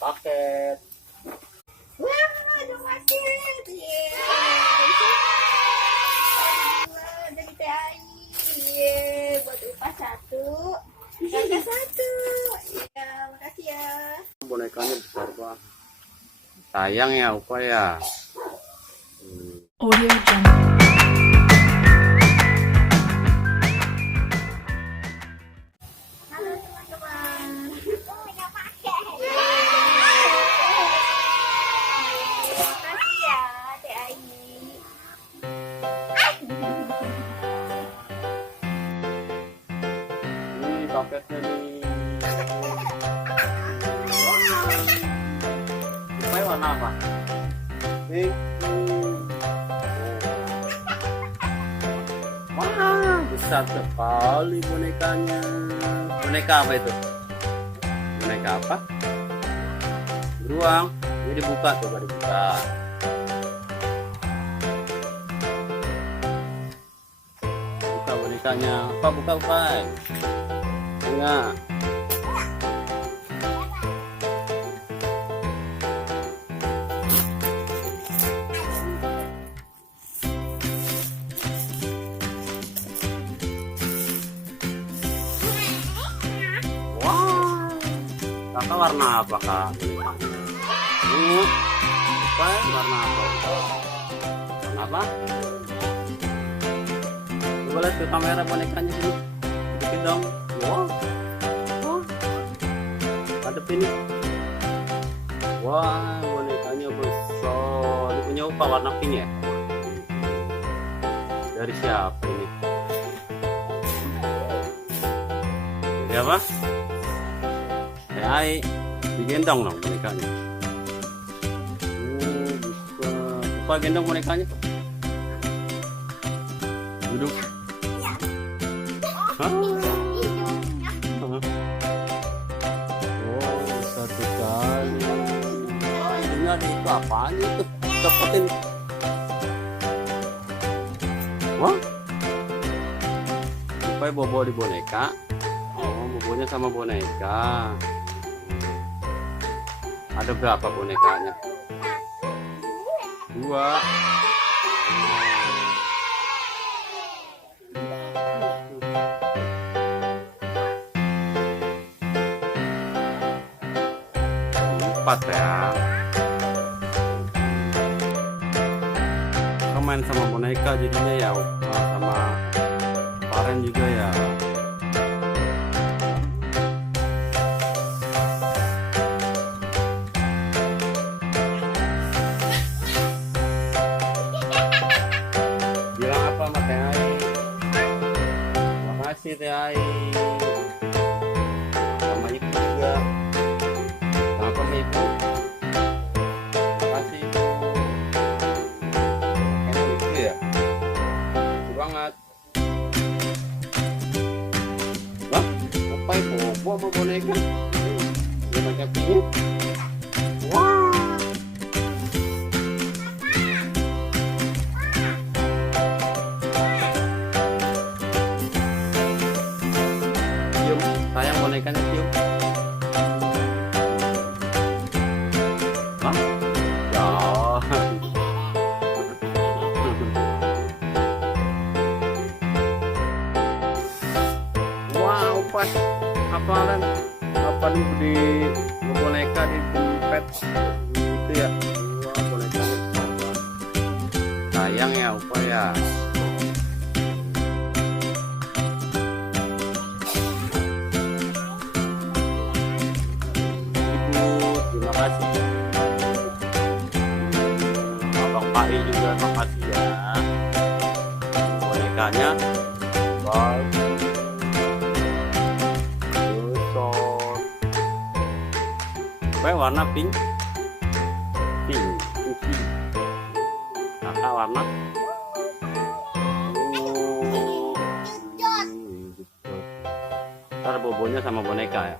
paket. Wah, ada paket. Dari TAI. Buat upah 1, kakak 1. Ya, makasih ya. Bonekanya besar banget. Sayang ya Upa ya. Audio Jungle. Halo teman-teman. Punya paket. Makasih ya, TAI. Ini paketnya nih. Upa warna apa? Wah, besar sekali bonekanya. Boneka apa itu? Boneka apa? Beruang. Ini dibuka, coba dibuka. Buka bonekanya. Apa buka, Upa? Enggak. Wah, kakak warna apa kak? Apa? Warna apa? Warna apa? Coba lihat ke kamera bonekanya sini. Dikit dong. Wah, wah. Ada ini. Wah, bonekanya besar. Ini punya Upa warna pink ya? Dari siapa ini? Dari apa? TAI. Digendong dong bonekanya. Bisa. Upa gendong bonekanya. Duduk. Hah? Oh, besar sekali. Ini ada itu apaan itu? Cepetin. Wah. Supaya bobo di boneka. Oh, bobonya sama boneka. Ada berapa bonekanya? 2. Empat ya. Main sama boneka jadinya ya, sama Paren juga ya. Bilang apa sama TAI? Makasih TAI. Sama ibu juga. Apa sama ibu? Makasih ibu. Kamu lucu ya? Lucu banget. Wah, apa ibu? Bobo sama boneka? Dia pakai pink. Wah. Cium, sayang bonekanya cium. Hah? Ya. Wow, pas apalan apa nih di boneka di dompet itu ya. Wah, bonekanya besar banget. Sayang ya Upa ya. Terima kasih. Abang Pai juga makasih ya. Bonekanya bagus. Besar. Apa warna pink? Pink. Kakak warna? Ntar bobonya sama boneka ya.